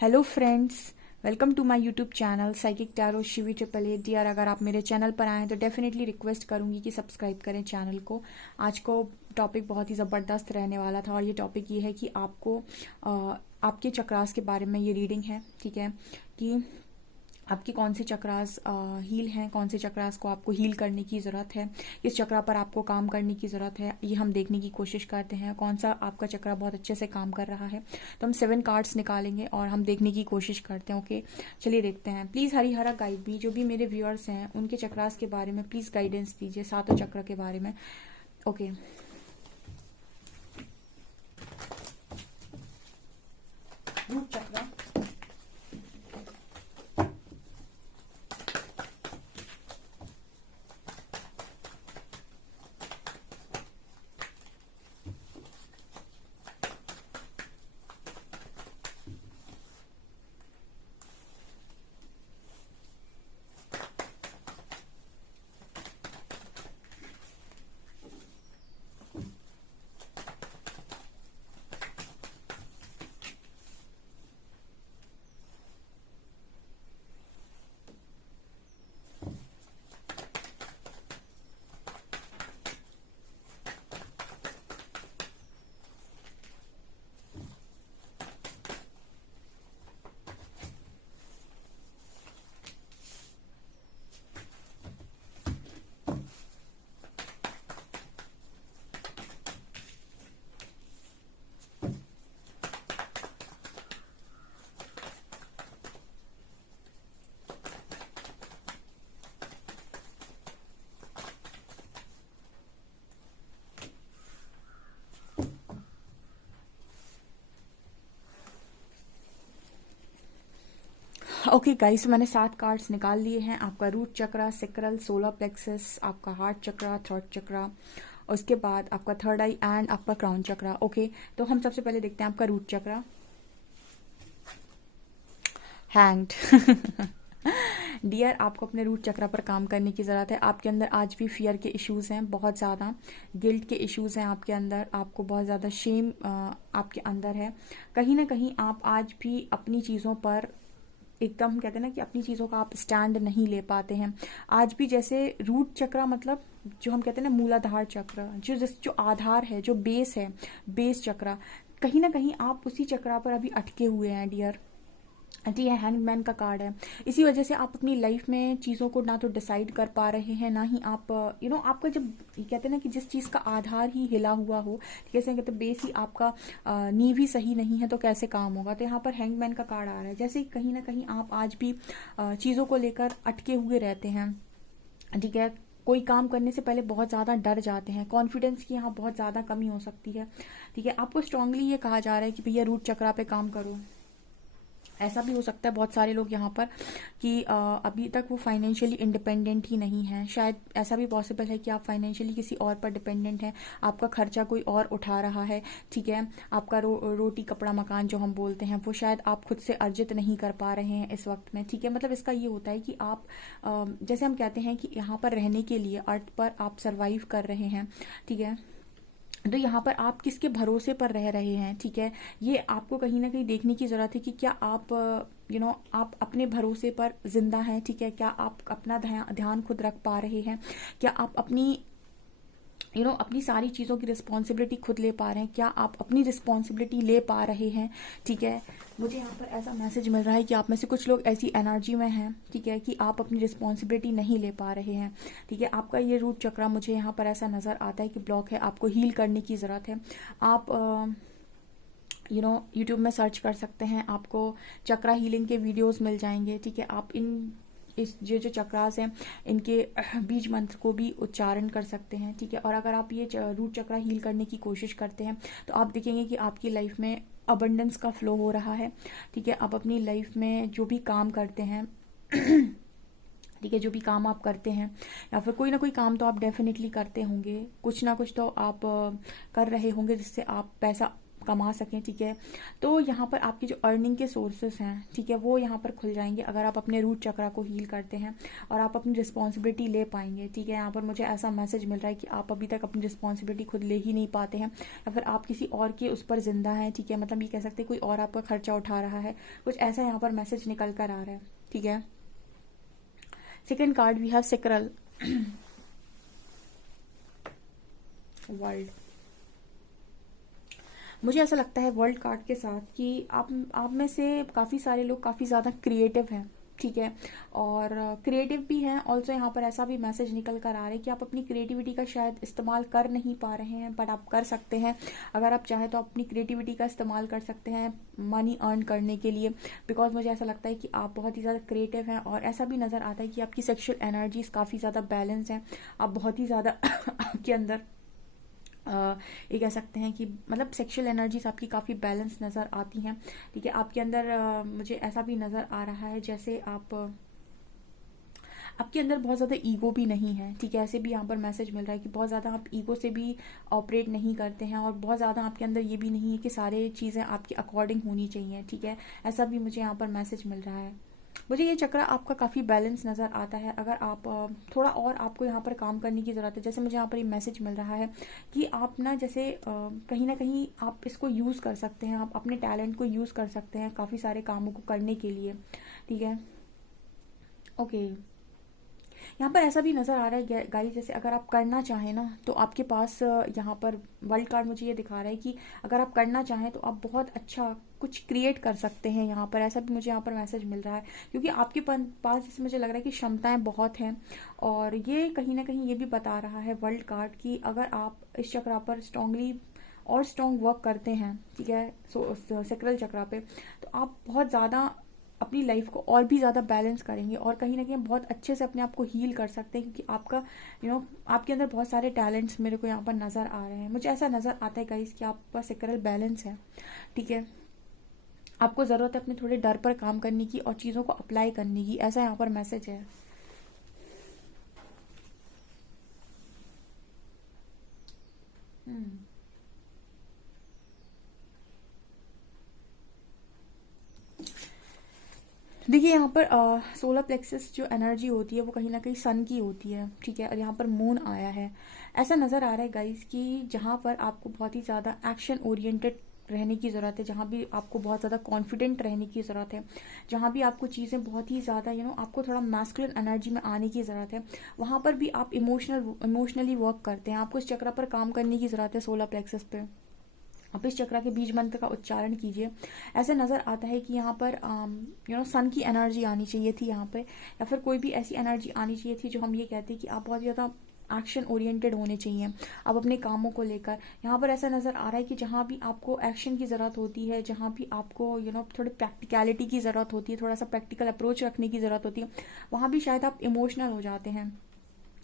Hello friends, welcome to my YouTube channel psychic tarot Shivi triple eight D R. अगर आप मेरे channel पर आए हैं तो डेफिनेटली रिक्वेस्ट करूंगी कि सब्सक्राइब करें चैनल को। आज को टॉपिक बहुत ही ज़बरदस्त रहने वाला था और ये टॉपिक ये है कि आपको आपके चक्रास के बारे में ये रीडिंग है, ठीक है, कि आपके कौन से चक्रास हील हैं, कौन से चक्रास को आपको हील करने की ज़रूरत है, किस चक्रा पर आपको काम करने की ज़रूरत है, ये हम देखने की कोशिश करते हैं। कौन सा आपका चक्रा बहुत अच्छे से काम कर रहा है, तो हम 7 कार्ड्स निकालेंगे और हम देखने की कोशिश करते हैं। ओके, चलिए देखते हैं। प्लीज़ हरिहरा गाइड भी, जो भी मेरे व्यूअर्स हैं उनके चक्रास के बारे में प्लीज़ गाइडेंस दीजिए, सातों चक्र के बारे में। ओके, रूट चक्रा, ओके गाइस, मैंने 7 कार्ड्स निकाल लिए हैं। आपका रूट चक्रा, सेक्रल, सोलर प्लेक्सस, आपका हार्ट चक्रा, थर्ड चक्रा, उसके बाद आपका थर्ड आई एंड आपका क्राउन चक्रा। ओके, तो हम सबसे पहले देखते हैं आपका रूट चक्रा। हैंग्ड डियर, आपको अपने रूट चक्रा पर काम करने की ज़रूरत है। आपके अंदर आज भी फियर के इश्यूज हैं, बहुत ज़्यादा गिल्ट के इश्यूज हैं आपके अंदर। आपको बहुत ज़्यादा शेम आपके अंदर है। कहीं ना कहीं आप आज भी अपनी चीज़ों पर एकदम, हम कहते हैं ना कि अपनी चीज़ों का आप स्टैंड नहीं ले पाते हैं आज भी। जैसे रूट चक्रा मतलब जो हम कहते हैं ना मूलाधार चक्र, जो आधार है, जो बेस है, बेस चक्रा, कहीं ना कहीं आप उसी चक्रा पर अभी अटके हुए हैं डियर। जी, है हैंगमैन का कार्ड है। इसी वजह से आप अपनी लाइफ में चीज़ों को ना तो डिसाइड कर पा रहे हैं, ना ही आप आपका जब कहते हैं ना कि जिस चीज़ का आधार ही हिला हुआ हो, कैसे कहते हैं बेस ही आपका नींव ही सही नहीं है, तो कैसे काम होगा। तो यहाँ पर हैंगमैन का कार्ड आ रहा है, जैसे कहीं ना कहीं आप आज भी चीज़ों को लेकर अटके हुए रहते हैं, ठीक है। कोई काम करने से पहले बहुत ज़्यादा डर जाते हैं, कॉन्फिडेंस की यहाँ बहुत ज़्यादा कमी हो सकती है, ठीक है। आपको स्ट्रांगली ये कहा जा रहा है कि भैया रूट चक्रा पे काम करो। ऐसा भी हो सकता है बहुत सारे लोग यहाँ पर कि अभी तक वो फाइनेंशियली इंडिपेंडेंट ही नहीं है। शायद ऐसा भी पॉसिबल है कि आप फाइनेंशियली किसी और पर डिपेंडेंट हैं, आपका खर्चा कोई और उठा रहा है, ठीक है। आपका रोटी कपड़ा मकान जो हम बोलते हैं वो शायद आप खुद से अर्जित नहीं कर पा रहे हैं इस वक्त में, ठीक है। मतलब इसका ये होता है कि आप जैसे हम कहते हैं कि यहाँ पर रहने के लिए अर्थ पर आप सर्वाइव कर रहे हैं, ठीक है। तो यहाँ पर आप किसके भरोसे पर रह रहे हैं, ठीक है। ये आपको कहीं ना कहीं देखने की ज़रूरत है कि क्या आप आप अपने भरोसे पर जिंदा हैं, ठीक है। क्या आप अपना ध्यान खुद रख पा रहे हैं, क्या आप अपनी अपनी सारी चीज़ों की रिस्पॉन्सिबिलिटी खुद ले पा रहे हैं, क्या आप अपनी रिस्पॉन्सिबिलिटी ले पा रहे हैं, ठीक है। मुझे यहाँ पर ऐसा मैसेज मिल रहा है कि आप में से कुछ लोग ऐसी एनर्जी में हैं, ठीक है, कि आप अपनी रिस्पॉन्सिबिलिटी नहीं ले पा रहे हैं, ठीक है। आपका ये रूट चक्रा मुझे यहाँ पर ऐसा नज़र आता है कि ब्लॉक है, आपको हील करने की ज़रूरत है। आप यूट्यूब में सर्च कर सकते हैं, आपको चक्रा हीलिंग के वीडियोस मिल जाएंगे, ठीक है। आप इस जो चक्रास हैं इनके बीज मंत्र को भी उच्चारण कर सकते हैं, ठीक है। और अगर आप ये रूट चक्रा हील करने की कोशिश करते हैं तो आप देखेंगे कि आपकी लाइफ में अबंडेंस का फ्लो हो रहा है, ठीक है। आप अपनी लाइफ में जो भी काम करते हैं ठीक है, जो भी काम आप करते हैं या फिर कोई ना कोई काम तो आप डेफिनेटली करते होंगे, कुछ ना कुछ तो आप कर रहे होंगे जिससे आप पैसा कमा सकें, ठीक है। तो यहाँ पर आपकी जो अर्निंग के सोर्सेस हैं, ठीक है, वो यहाँ पर खुल जाएंगे अगर आप अपने रूट चक्रा को हील करते हैं और आप अपनी रिस्पॉन्सिबिलिटी ले पाएंगे, ठीक है। यहाँ पर मुझे ऐसा मैसेज मिल रहा है कि आप अभी तक अपनी रिस्पॉन्सिबिलिटी खुद ले ही नहीं पाते हैं, या फिर आप किसी और के उस पर जिंदा हैं, ठीक है। मतलब ये कह सकते हैं कोई और आपका खर्चा उठा रहा है, कुछ ऐसा यहाँ पर मैसेज निकल कर आ रहा है, ठीक है। Second card we have sacral world. मुझे ऐसा लगता है वर्ल्ड कार्ड के साथ कि आप में से काफ़ी सारे लोग काफ़ी ज़्यादा क्रिएटिव हैं, ठीक है, और क्रिएटिव भी हैं। ऑल्सो यहाँ पर ऐसा भी मैसेज निकल कर आ रहा है कि आप अपनी क्रिएटिविटी का शायद इस्तेमाल कर नहीं पा रहे हैं, बट आप कर सकते हैं। अगर आप चाहें तो अपनी क्रिएटिविटी का इस्तेमाल कर सकते हैं मनी अर्न करने के लिए, बिकॉज मुझे ऐसा लगता है कि आप बहुत ही ज़्यादा क्रिएटिव हैं। और ऐसा भी नज़र आता है कि आपकी सेक्शुअल एनर्जीज काफ़ी ज़्यादा बैलेंस हैं, आप बहुत ही ज़्यादा आपके अंदर ये कह सकते हैं कि मतलब सेक्सुअल एनर्जीज आपकी काफ़ी बैलेंस नज़र आती हैं, ठीक है। आपके अंदर मुझे ऐसा भी नज़र आ रहा है जैसे आपके अंदर बहुत ज़्यादा ईगो भी नहीं है, ठीक है। ऐसे भी यहाँ पर मैसेज मिल रहा है कि बहुत ज़्यादा आप ईगो से भी ऑपरेट नहीं करते हैं, और बहुत ज़्यादा आपके अंदर ये भी नहीं है कि सारे चीज़ें आपके अकॉर्डिंग होनी चाहिए, ठीक है। ऐसा भी मुझे यहाँ पर मैसेज मिल रहा है। मुझे ये चक्र आपका काफ़ी बैलेंस नज़र आता है। अगर आप थोड़ा और आपको यहाँ पर काम करने की ज़रूरत है, जैसे मुझे यहाँ पर ये मैसेज मिल रहा है कि आप जैसे कहीं ना कहीं आप इसको यूज़ कर सकते हैं, आप अपने टैलेंट को यूज़ कर सकते हैं काफ़ी सारे कामों को करने के लिए, ठीक है। ओके, यहाँ पर ऐसा भी नज़र आ रहा है गाइस, जैसे अगर आप करना चाहें ना तो आपके पास यहाँ पर वर्ल्ड कार्ड मुझे ये दिखा रहा है कि अगर आप करना चाहें तो आप बहुत अच्छा कुछ क्रिएट कर सकते हैं यहाँ पर। ऐसा भी मुझे यहाँ पर मैसेज मिल रहा है, क्योंकि आपके पास जैसे मुझे लग रहा है कि क्षमताएं बहुत हैं। और ये कहीं ना कहीं ये भी बता रहा है वर्ल्ड कार्ड कि अगर आप इस चक्रा पर स्ट्रांगली और स्ट्रॉन्ग वर्क करते हैं, ठीक है, सेक्रल चक्रा पे, तो आप बहुत ज़्यादा अपनी लाइफ को और भी ज़्यादा बैलेंस करेंगे और कहीं ना कहीं बहुत अच्छे से अपने आप को हील कर सकते हैं, क्योंकि आपका आपके अंदर बहुत सारे टैलेंट्स मेरे को यहाँ पर नज़र आ रहे हैं। मुझे ऐसा नज़र आता है गाइस कि आपका सेक्रल बैलेंस है, ठीक है। आपको ज़रूरत है अपने थोड़े डर पर काम करने की और चीज़ों को अप्लाई करने की, ऐसा यहाँ पर मैसेज है। देखिए यहाँ पर सोलर प्लेक्सस जो एनर्जी होती है वो कहीं ना कहीं सन की होती है, ठीक है। और यहाँ पर मून आया है, ऐसा नज़र आ रहा है गाइस कि जहाँ पर आपको बहुत ही ज़्यादा एक्शन ओरिएंटेड रहने की ज़रूरत है, जहाँ भी आपको बहुत ज़्यादा कॉन्फिडेंट रहने की ज़रूरत है, जहाँ भी आपको चीज़ें बहुत ही ज़्यादा आपको थोड़ा मैस्कुलिन एनर्जी में आने की ज़रूरत है, वहाँ पर भी आप इमोशनली वर्क करते हैं। आपको इस चक्र पर काम करने की ज़रूरत है, सोलर प्लेक्सस पे। आप इस चक्र के बीज मंत्र का उच्चारण कीजिए। ऐसे नज़र आता है कि यहाँ पर सन की एनर्जी आनी चाहिए थी यहाँ पे, या फिर कोई भी ऐसी एनर्जी आनी चाहिए थी जो हम ये कहते हैं कि आप बहुत ज़्यादा एक्शन ओरिएंटेड होने चाहिए आप अपने कामों को लेकर। यहाँ पर ऐसा नज़र आ रहा है कि जहाँ भी आपको एक्शन की ज़रूरत होती है, जहाँ भी आपको थोड़ी प्रैक्टिकलिटी की ज़रूरत होती है, थोड़ा सा प्रैक्टिकल अप्रोच रखने की ज़रूरत होती है, वहाँ भी शायद आप इमोशनल हो जाते हैं।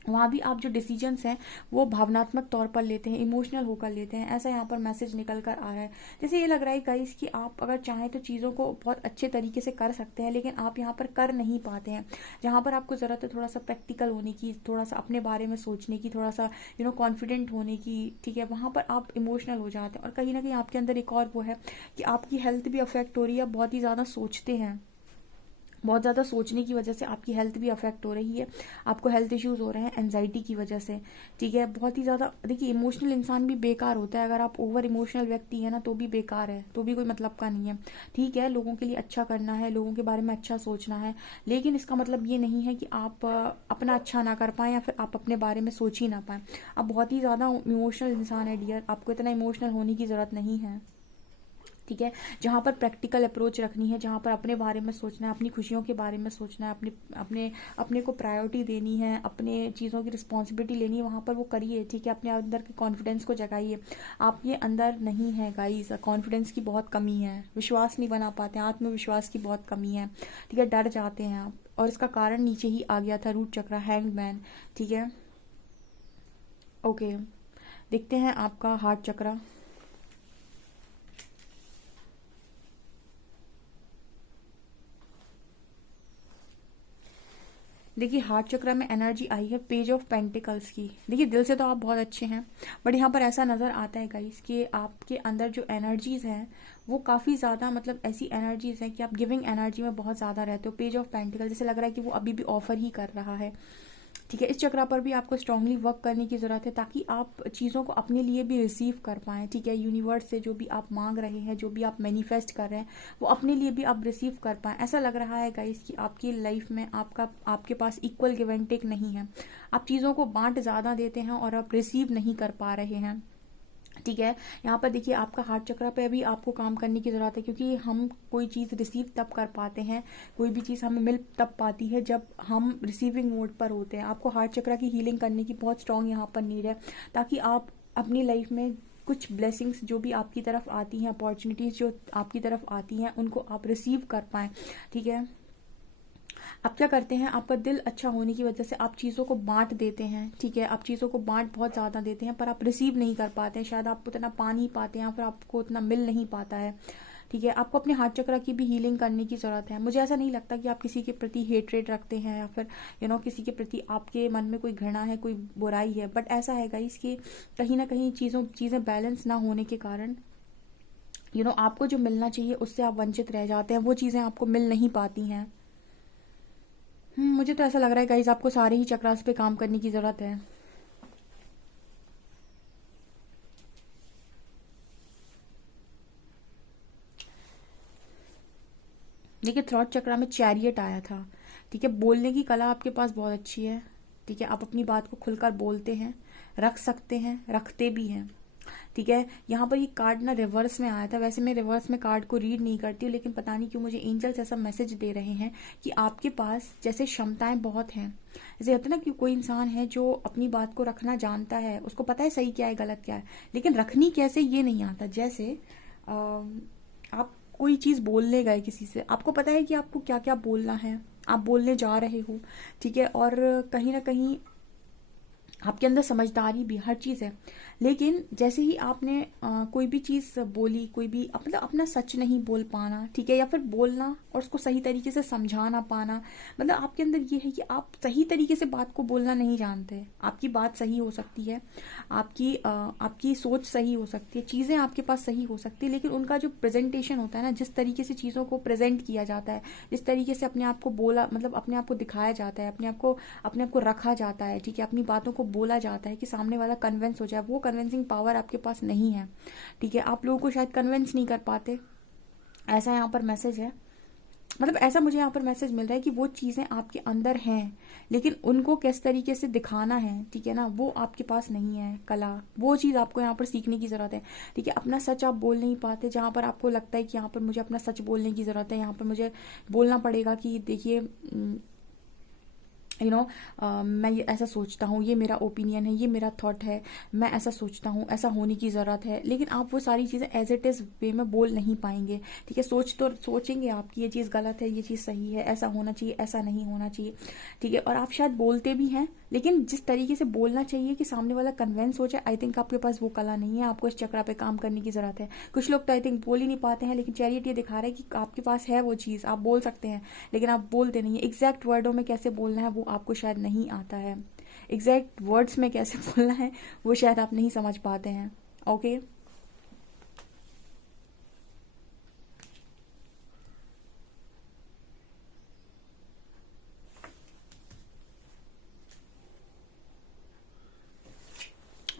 वहाँ भी आप जो डिसीजंस हैं वो भावनात्मक तौर पर लेते हैं, इमोशनल होकर लेते हैं, ऐसा यहाँ पर मैसेज निकल कर आ रहा है। जैसे ये लग रहा है गाइस कि आप अगर चाहें तो चीज़ों को बहुत अच्छे तरीके से कर सकते हैं, लेकिन आप यहाँ पर कर नहीं पाते हैं। जहाँ पर आपको ज़रूरत है थोड़ा सा प्रैक्टिकल होने की, थोड़ा सा अपने बारे में सोचने की, थोड़ा सा कॉन्फिडेंट होने की, ठीक है, वहाँ पर आप इमोशनल हो जाते हैं। और कहीं ना कहीं आपके अंदर एक और वो है कि आपकी हेल्थ भी अफेक्ट हो रही है, बहुत ही ज़्यादा सोचते हैं, बहुत ज़्यादा सोचने की वजह से आपकी हेल्थ भी अफेक्ट हो रही है, आपको हेल्थ इश्यूज़ हो रहे हैं एनजाइटी की वजह से, ठीक है। बहुत ही ज़्यादा देखिए इमोशनल इंसान भी बेकार होता है, अगर आप ओवर इमोशनल व्यक्ति है ना तो भी बेकार है, तो भी कोई मतलब का नहीं है, ठीक है। लोगों के लिए अच्छा करना है, लोगों के बारे में अच्छा सोचना है, लेकिन इसका मतलब ये नहीं है कि आप अपना अच्छा ना कर पाएँ या फिर आप अपने बारे में सोच ही ना पाएँ। आप बहुत ही ज़्यादा इमोशनल इंसान है डियर, आपको इतना इमोशनल होने की ज़रूरत नहीं है, ठीक है। जहाँ पर प्रैक्टिकल अप्रोच रखनी है, जहाँ पर अपने बारे में सोचना है, अपनी खुशियों के बारे में सोचना है, अपने अपने अपने को प्रायोरिटी देनी है, अपने चीज़ों की रिस्पॉन्सिबिलिटी लेनी है, वहाँ पर वो करिए, ठीक है। अपने अंदर के कॉन्फिडेंस को जगाइए। आप ये अंदर नहीं है गाइस, कॉन्फिडेंस की बहुत कमी है, विश्वास नहीं बना पाते, आत्मविश्वास की बहुत कमी है, ठीक है, डर जाते हैं आप। और इसका कारण नीचे ही आ गया था, रूट चक्र, हैंग्ड मैन, ठीक है। ओके, देखते हैं आपका हार्ट चक्र। देखिए हार्ट चक्र में एनर्जी आई है पेज ऑफ पेंटिकल्स की। देखिए दिल से तो आप बहुत अच्छे हैं, बट यहाँ पर ऐसा नज़र आता है गाइस कि आपके अंदर जो एनर्जीज हैं वो काफ़ी ज़्यादा, मतलब ऐसी एनर्जीज हैं कि आप गिविंग एनर्जी में बहुत ज़्यादा रहते हो। पेज ऑफ पेंटिकल जैसे लग रहा है कि वो अभी भी ऑफर ही कर रहा है, ठीक है। इस चक्र पर भी आपको स्ट्रांगली वर्क करने की ज़रूरत है ताकि आप चीज़ों को अपने लिए भी रिसीव कर पाएँ, ठीक है। यूनिवर्स से जो भी आप मांग रहे हैं, जो भी आप मैनिफेस्ट कर रहे हैं, वो अपने लिए भी आप रिसीव कर पाएँ। ऐसा लग रहा है गाइस कि आपकी लाइफ में आपके पास इक्वल गिव एंड टेक नहीं है। आप चीज़ों को बांट ज़्यादा देते हैं और आप रिसीव नहीं कर पा रहे हैं, ठीक है। यहाँ पर देखिए आपका हार्ट चक्र पे अभी आपको काम करने की ज़रूरत है, क्योंकि हम कोई चीज़ रिसीव तब कर पाते हैं, कोई भी चीज़ हमें मिल तब पाती है जब हम रिसीविंग मोड पर होते हैं। आपको हार्ट चक्र की हीलिंग करने की बहुत स्ट्रॉन्ग यहाँ पर नीड है, ताकि आप अपनी लाइफ में कुछ ब्लेसिंग्स जो भी आपकी तरफ आती हैं, अपॉर्चुनिटीज़ जो आपकी तरफ आती हैं, उनको आप रिसीव कर पाएँ, ठीक है। आप क्या करते हैं, आपका दिल अच्छा होने की वजह से आप चीज़ों को बांट देते हैं, ठीक है। आप चीज़ों को बांट बहुत ज़्यादा देते हैं पर आप रिसीव नहीं कर पाते हैं। शायद आप उतना पा नहीं पाते हैं या फिर आपको उतना मिल नहीं पाता है, ठीक है। आपको अपने हार्ट चक्र की भी हीलिंग करने की ज़रूरत है। मुझे ऐसा नहीं लगता कि आप किसी के प्रति हेट्रेड रखते हैं या फिर किसी के प्रति आपके मन में कोई घृणा है, कोई बुराई है, बट ऐसा है गाइस कि कहीं ना कहीं चीज़ें बैलेंस ना होने के कारण आपको जो मिलना चाहिए उससे आप वंचित रह जाते हैं, वो चीज़ें आपको मिल नहीं पाती हैं। मुझे तो ऐसा लग रहा है गाइस आपको सारे ही चक्रास पे काम करने की ज़रूरत है। देखिए थ्रॉट चक्रा में चैरियट आया था, ठीक है। बोलने की कला आपके पास बहुत अच्छी है, ठीक है। आप अपनी बात को खुलकर बोलते हैं, रख सकते हैं, रखते भी हैं, ठीक है। यहाँ पर ये कार्ड ना रिवर्स में आया था। वैसे मैं रिवर्स में कार्ड को रीड नहीं करती हूँ, लेकिन पता नहीं क्यों मुझे एंजल्स ऐसा मैसेज दे रहे हैं कि आपके पास जैसे क्षमताएं बहुत हैं। जैसे होता है ना कि कोई इंसान है जो अपनी बात को रखना जानता है, उसको पता है सही क्या है गलत क्या है, लेकिन रखनी कैसे ये नहीं आता। जैसे आप कोई चीज़ बोलने गए किसी से, आपको पता है कि आपको क्या क्या बोलना है, आप बोलने जा रहे हो, ठीक है। और कहीं ना कहीं आपके अंदर समझदारी भी हर चीज़ है, लेकिन जैसे ही आपने कोई भी चीज़ बोली, कोई भी मतलब अपना सच नहीं बोल पाना, ठीक है, या फिर बोलना और उसको सही तरीके से समझा ना पाना, मतलब आपके अंदर ये है कि आप सही तरीके से बात को बोलना नहीं जानते। आपकी बात सही हो सकती है, आपकी सोच सही हो सकती है, चीज़ें आपके पास सही हो सकती है, लेकिन उनका जो प्रेजेंटेशन होता है ना, जिस तरीके से चीज़ों को प्रेजेंट किया जाता है, जिस तरीके से अपने आप को बोला, मतलब अपने आप को दिखाया जाता है, अपने आप को रखा जाता है, ठीक है, अपनी बातों को बोला जाता है कि सामने वाला कन्विंस हो जाए, वो कन्विंसिंग पावर आपके पास नहीं है, ठीक है। आप लोगों को शायद कन्विंस नहीं कर पाते, ऐसा यहाँ पर मैसेज है। मतलब ऐसा मुझे यहाँ पर मैसेज मिल रहा है कि वो चीज़ें आपके अंदर हैं, लेकिन उनको किस तरीके से दिखाना है, ठीक है ना, वो आपके पास नहीं है कला। वो चीज़ आपको यहाँ पर सीखने की ज़रूरत है, ठीक है। अपना सच आप बोल नहीं पाते, जहाँ पर आपको लगता है कि यहाँ पर मुझे अपना सच बोलने की ज़रूरत है, यहाँ पर मुझे बोलना पड़ेगा कि देखिए मैं ये ऐसा सोचता हूँ, ये मेरा ओपिनियन है, ये मेरा थॉट है, मैं ऐसा सोचता हूँ, ऐसा होने की ज़रूरत है, लेकिन आप वो सारी चीज़ें एज इट इज़ वे में बोल नहीं पाएंगे, ठीक है। सोचेंगे आप कि ये चीज़ गलत है, ये चीज़ सही है, ऐसा होना चाहिए, ऐसा नहीं होना चाहिए, ठीक है। और आप शायद बोलते भी हैं, लेकिन जिस तरीके से बोलना चाहिए कि सामने वाला कन्विंस हो जाए, आई थिंक आपके पास वो कला नहीं है। आपको इस चक्र पे काम करने की ज़रूरत है। कुछ लोग तो आई थिंक बोल ही नहीं पाते हैं, लेकिन चैरियट ये दिखा रहा है कि आपके पास है वो चीज़, आप बोल सकते हैं, लेकिन आप बोलते नहीं है। एग्जैक्ट वर्डों में कैसे बोलना है वो आपको शायद नहीं आता है, एग्जैक्ट वर्ड्स में कैसे बोलना है वो शायद आप नहीं समझ पाते हैं, ओके।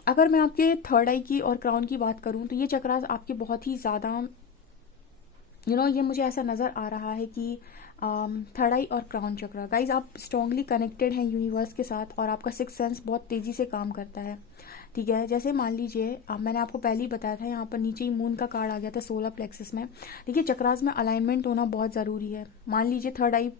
अगर मैं आपके थर्ड आई की और क्राउन की बात करूं तो ये चक्रास आपके बहुत ही ज़्यादा ये मुझे ऐसा नज़र आ रहा है कि थर्ड आई और क्राउन चक्रा, गाइज आप स्ट्रांगली कनेक्टेड हैं यूनिवर्स के साथ और आपका सिक्स सेंस बहुत तेज़ी से काम करता है, ठीक है। जैसे मान लीजिए मैंने आपको पहले ही बताया था, यहाँ पर नीचे ही मून का कार्ड आ गया था सोलर प्लेक्सस में। देखिए चक्रास में अलाइनमेंट होना बहुत ज़रूरी है। मान लीजिए थर्ड आई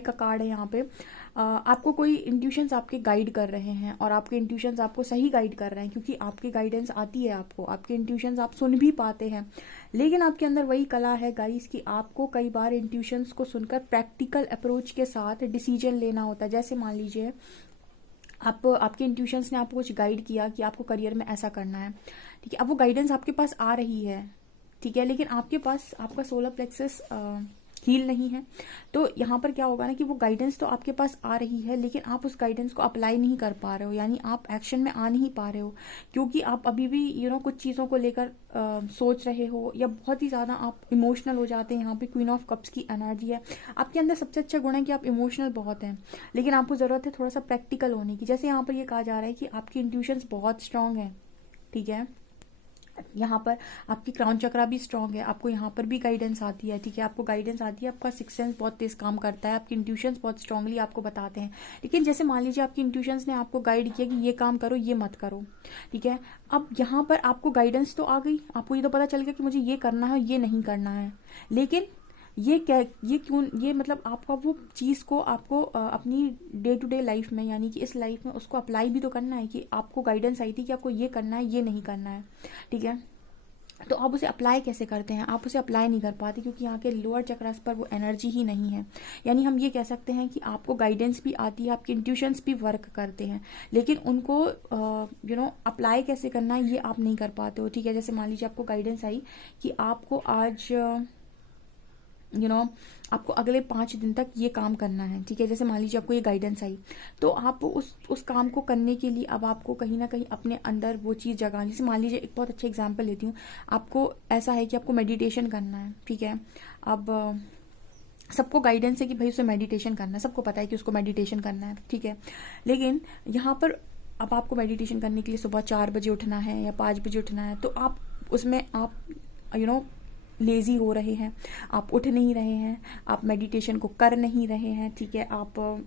का कार्ड है यहाँ पे, आपको कोई इंट्यूशंस आपके गाइड कर रहे हैं और आपके इंट्यूशंस आपको सही गाइड कर रहे हैं, क्योंकि आपकी गाइडेंस आती है आपको, आपके इंट्यूशंस आप सुन भी पाते हैं, लेकिन आपके अंदर वही कला है गाइस कि आपको कई बार इंट्यूशंस को सुनकर प्रैक्टिकल अप्रोच के साथ डिसीजन लेना होता है। जैसे मान लीजिए आपके इंट्यूशंस ने आपको कुछ गाइड किया कि आपको करियर में ऐसा करना है, ठीक है। अब वो गाइडेंस आपके पास आ रही है, ठीक है, लेकिन आपके पास आपका सोलर प्लेक्सस हील नहीं है। तो यहाँ पर क्या होगा ना कि वो गाइडेंस तो आपके पास आ रही है, लेकिन आप उस गाइडेंस को अप्लाई नहीं कर पा रहे हो, यानी आप एक्शन में आ नहीं पा रहे हो, क्योंकि आप अभी भी कुछ चीज़ों को लेकर सोच रहे हो, या बहुत ही ज़्यादा आप इमोशनल हो जाते हैं। यहाँ पे क्वीन ऑफ कप्स की एनर्जी है। आपके अंदर सबसे अच्छा गुण है कि आप इमोशनल बहुत हैं, लेकिन आपको ज़रूरत है थोड़ा सा प्रैक्टिकल होने की। जैसे यहाँ पर ये कहा जा रहा है कि आपकी इंट्यूशंस बहुत स्ट्रांग है, ठीक है। यहाँ पर आपकी क्राउन चक्रा भी स्ट्रांग है, आपको यहाँ पर भी गाइडेंस आती है, ठीक है। आपको गाइडेंस आती है, आपका सिक्स सेंस बहुत तेज काम करता है, आपकी इंट्यूशंस बहुत स्ट्रांगली आपको बताते हैं। लेकिन जैसे मान लीजिए आपकी इंट्यूशंस ने आपको गाइड किया कि ये काम करो, ये मत करो, ठीक है। अब यहाँ पर आपको गाइडेंस तो आ गई, आपको ये तो पता चल गया कि मुझे ये करना है, ये नहीं करना है, लेकिन ये क्या, ये क्यों, ये मतलब आपका वो चीज़ को आपको अपनी डे टू डे लाइफ में, यानी कि इस लाइफ में उसको अप्लाई भी तो करना है। कि आपको गाइडेंस आई थी कि आपको ये करना है, ये नहीं करना है, ठीक है। तो आप उसे अप्लाई कैसे करते हैं? आप उसे अप्लाई नहीं कर पाते, क्योंकि यहाँ के लोअर चक्रास पर वो एनर्जी ही नहीं है। यानी हम ये कह सकते हैं कि आपको गाइडेंस भी आती है, आपके इंट्यूशंस भी वर्क करते हैं, लेकिन उनको अप्लाई कैसे करना है ये आप नहीं कर पाते हो, ठीक है। जैसे मान लीजिए आपको गाइडेंस आई कि आपको आज आपको अगले 5 दिन तक ये काम करना है, ठीक है। जैसे मान लीजिए आपको ये गाइडेंस आई, तो आप उस काम को करने के लिए अब आपको कहीं ना कहीं अपने अंदर वो चीज़ जगानी। जैसे मान लीजिए एक बहुत अच्छा एग्जांपल लेती हूँ, आपको ऐसा है कि आपको मेडिटेशन करना है, ठीक है। अब सबको गाइडेंस है कि भाई उसे मेडिटेशन करना है, सबको पता है कि उसको मेडिटेशन करना है, ठीक है। लेकिन यहाँ पर अब आपको मेडिटेशन करने के लिए सुबह 4 बजे उठना है या 5 बजे उठना है, तो आप उसमें आप लेजी हो रहे हैं, आप उठ नहीं रहे हैं, आप मेडिटेशन को कर नहीं रहे हैं, ठीक है। आप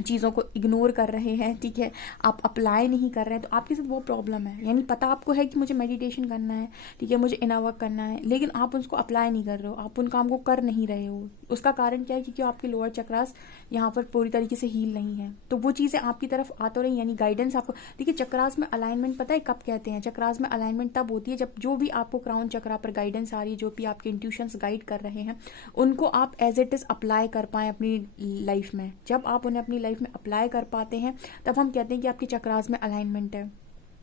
चीज़ों को इग्नोर कर रहे हैं, ठीक है। आप अप्लाई नहीं कर रहे हैं, तो आपके साथ वो प्रॉब्लम है। यानी पता आपको है कि मुझे मेडिटेशन करना है, ठीक है, मुझे इनर वर्क करना है, लेकिन आप उसको अप्लाई नहीं कर रहे हो, आप उन काम को कर नहीं रहे हो। उसका कारण क्या है? क्योंकि आपके लोअर चक्रास यहाँ पर पूरी तरीके से हील नहीं है, तो वो चीज़ें आपकी तरफ आ तो रही, यानी गाइडेंस आपको। देखिए चक्रास में अलाइनमेंट पता है कब कहते हैं? चक्रास में अलाइनमेंट तब होती है जब जो भी आपको क्राउन चक्रा पर गाइडेंस आ रही है, जो भी आपके इंट्यूशंस गाइड कर रहे हैं, उनको आप एज इट इज अप्लाई कर पाएं अपनी लाइफ में। जब आप उन्हें अपनी लाइफ में अप्लाई कर पाते हैं, तब हम कहते हैं कि आपकी चक्रास में अलाइनमेंट है।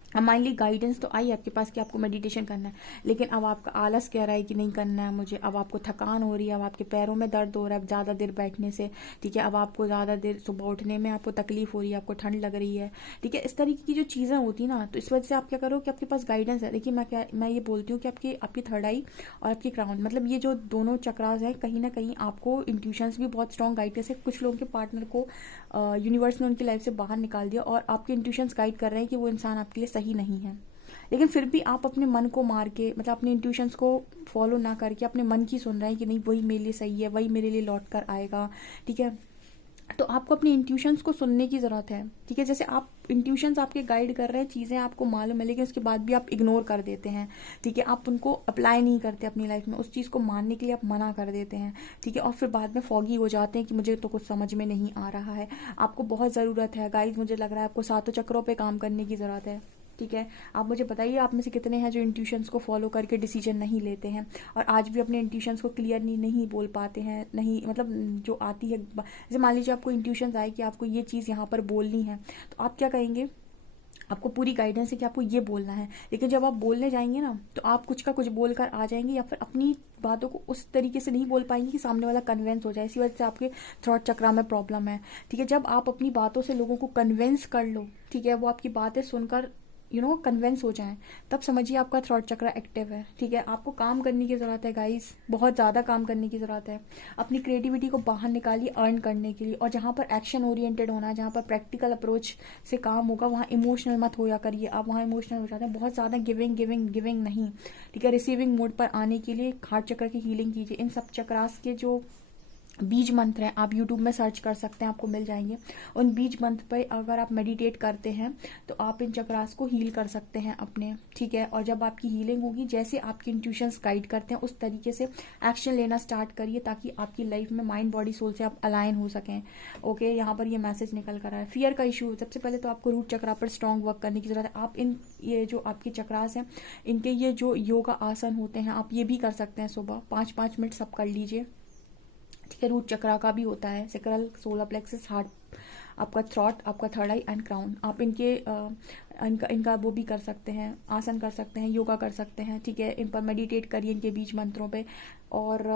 अब मान ली गाइडेंस तो आई आपके पास कि आपको मेडिटेशन करना है, लेकिन अब आपका आलस कह रहा है कि नहीं करना है मुझे, अब आपको थकान हो रही है, अब आपके पैरों में दर्द हो रहा है ज़्यादा देर बैठने से, ठीक है। अब आपको ज़्यादा देर सुबह उठने में आपको तकलीफ हो रही है, आपको ठंड लग रही है, ठीक है। इस तरीके की जो चीज़ें होती है ना, तो इस वजह से आप क्या करो कि आपके पास गाइडेंस है। देखिए मैं ये बोलती हूँ कि आपकी थर्ड आई और आपकी क्राउन, मतलब ये जो दोनों चक्रास हैं, कहीं ना कहीं आपको इंट्यूशंस भी बहुत स्ट्रॉन्ग गाइड। जैसे कुछ लोगों के पार्टनर को यूनिवर्स ने उनकी लाइफ से बाहर निकाल दिया, और आपके इंट्यूशंस गाइड कर रहे हैं कि वो इंसान आपके लिए सही नहीं है, लेकिन फिर भी आप अपने मन को मार के, मतलब अपने इंट्यूशंस को फॉलो ना करके अपने मन की सुन रहे हैं कि नहीं वही मेरे लिए सही है, वही मेरे लिए लौट कर आएगा, ठीक है। तो आपको अपने इंट्यूशंस को सुनने की ज़रूरत है, ठीक है। जैसे आप इंट्यूशंस आपके गाइड कर रहे हैं, चीज़ें आपको मालूम है, लेकिन उसके बाद भी आप इग्नोर कर देते हैं, ठीक है। आप उनको अप्लाई नहीं करते अपनी लाइफ में, उस चीज़ को मानने के लिए आप मना कर देते हैं, ठीक है। और फिर बाद में फॉगी हो जाते हैं कि मुझे तो कुछ समझ में नहीं आ रहा है। आपको बहुत ज़रूरत है गाइस, मुझे लग रहा है आपको 7 चक्रों पर काम करने की ज़रूरत है, ठीक है। आप मुझे बताइए आप में से कितने हैं जो इंट्यूशंस को फॉलो करके डिसीजन नहीं लेते हैं, और आज भी अपने इंट्यूशंस को क्लियरली नहीं बोल पाते हैं, नहीं मतलब जो आती है। जैसे मान लीजिए आपको इंट्यूशंस आए कि आपको ये चीज़ यहाँ पर बोलनी है, तो आप क्या कहेंगे? आपको पूरी गाइडेंस है कि आपको ये बोलना है, लेकिन जब आप बोलने जाएंगे ना, तो आप कुछ का कुछ बोल कर आ जाएंगे, या फिर अपनी बातों को उस तरीके से नहीं बोल पाएंगे कि सामने वाला कन्विंस हो जाए। इसी वजह से आपके थ्रॉट चक्रा में प्रॉब्लम है, ठीक है। जब आप अपनी बातों से लोगों को कन्विंस कर लो, ठीक है, वो आपकी बातें सुनकर कन्विंस हो जाएं, तब समझिए आपका थ्रॉट चक्रा एक्टिव है, ठीक है। आपको काम करने की ज़रूरत है गाइस, बहुत ज़्यादा काम करने की ज़रूरत है। अपनी क्रिएटिविटी को बाहर निकालिए अर्न करने के लिए, और जहाँ पर एक्शन ओरिएंटेड होना है, जहाँ पर प्रैक्टिकल अप्रोच से काम होगा, वहाँ इमोशनल मत होया करिए। आप वहाँ इमोशनल हो जाते हैं, बहुत ज़्यादा गिविंग गिविंग गिविंग नहीं, ठीक है। रिसीविंग मोड पर आने के लिए हार्ट चक्र की हीलिंग कीजिए। इन सब चक्रास के जो बीज मंत्र हैं, आप YouTube में सर्च कर सकते हैं, आपको मिल जाएंगे। उन बीज मंत्र पर अगर आप मेडिटेट करते हैं, तो आप इन चक्रास को हील कर सकते हैं अपने, ठीक है। और जब आपकी हीलिंग होगी, जैसे आपके इंट्यूशंस गाइड करते हैं, उस तरीके से एक्शन लेना स्टार्ट करिए, ताकि आपकी लाइफ में माइंड बॉडी सोल से आप अलाइन हो सकें। ओके, यहाँ पर ये मैसेज निकल कर आया है। फियर का इशू, सबसे पहले तो आपको रूट चक्रा पर स्ट्रॉन्ग वर्क करने की जरूरत है। आप ये जो आपके चक्रास हैं, इनके ये जो योगा आसन होते हैं, आप ये भी कर सकते हैं सुबह 5-5 मिनट सब कर लीजिए, ठीक है। रूट चक्रा का भी होता है सेक्रल, सोलर प्लेक्सस, हार्ट, आपका थ्रॉट, आपका थर्ड आई एंड क्राउन। आप इनका वो भी कर सकते हैं, आसन कर सकते हैं, योगा कर सकते हैं, ठीक है। इन पर मेडिटेट करिए, इनके बीज मंत्रों पे। और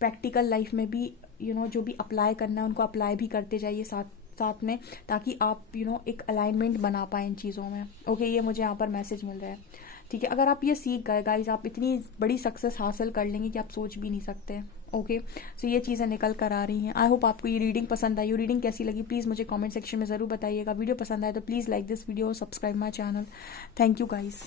प्रैक्टिकल लाइफ में भी जो भी अप्लाई करना है उनको अप्लाई भी करते जाइए साथ साथ में, ताकि आप एक अलाइनमेंट बना पाए इन चीज़ों में। ओके, ये मुझे यहाँ पर मैसेज मिल रहा है। ठीक है, अगर आप ये सीख गए गाइज, आप इतनी बड़ी सक्सेस हासिल कर लेंगे कि आप सोच भी नहीं सकते। ओके, सो ये चीज़ें निकल कर आ रही हैं। आई होप आपको ये रीडिंग पसंद आई। रीडिंग कैसी लगी प्लीज़ मुझे कमेंट सेक्शन में ज़रूर बताइएगा। वीडियो पसंद आए तो please like this video, subscribe my channel. Thank you guys.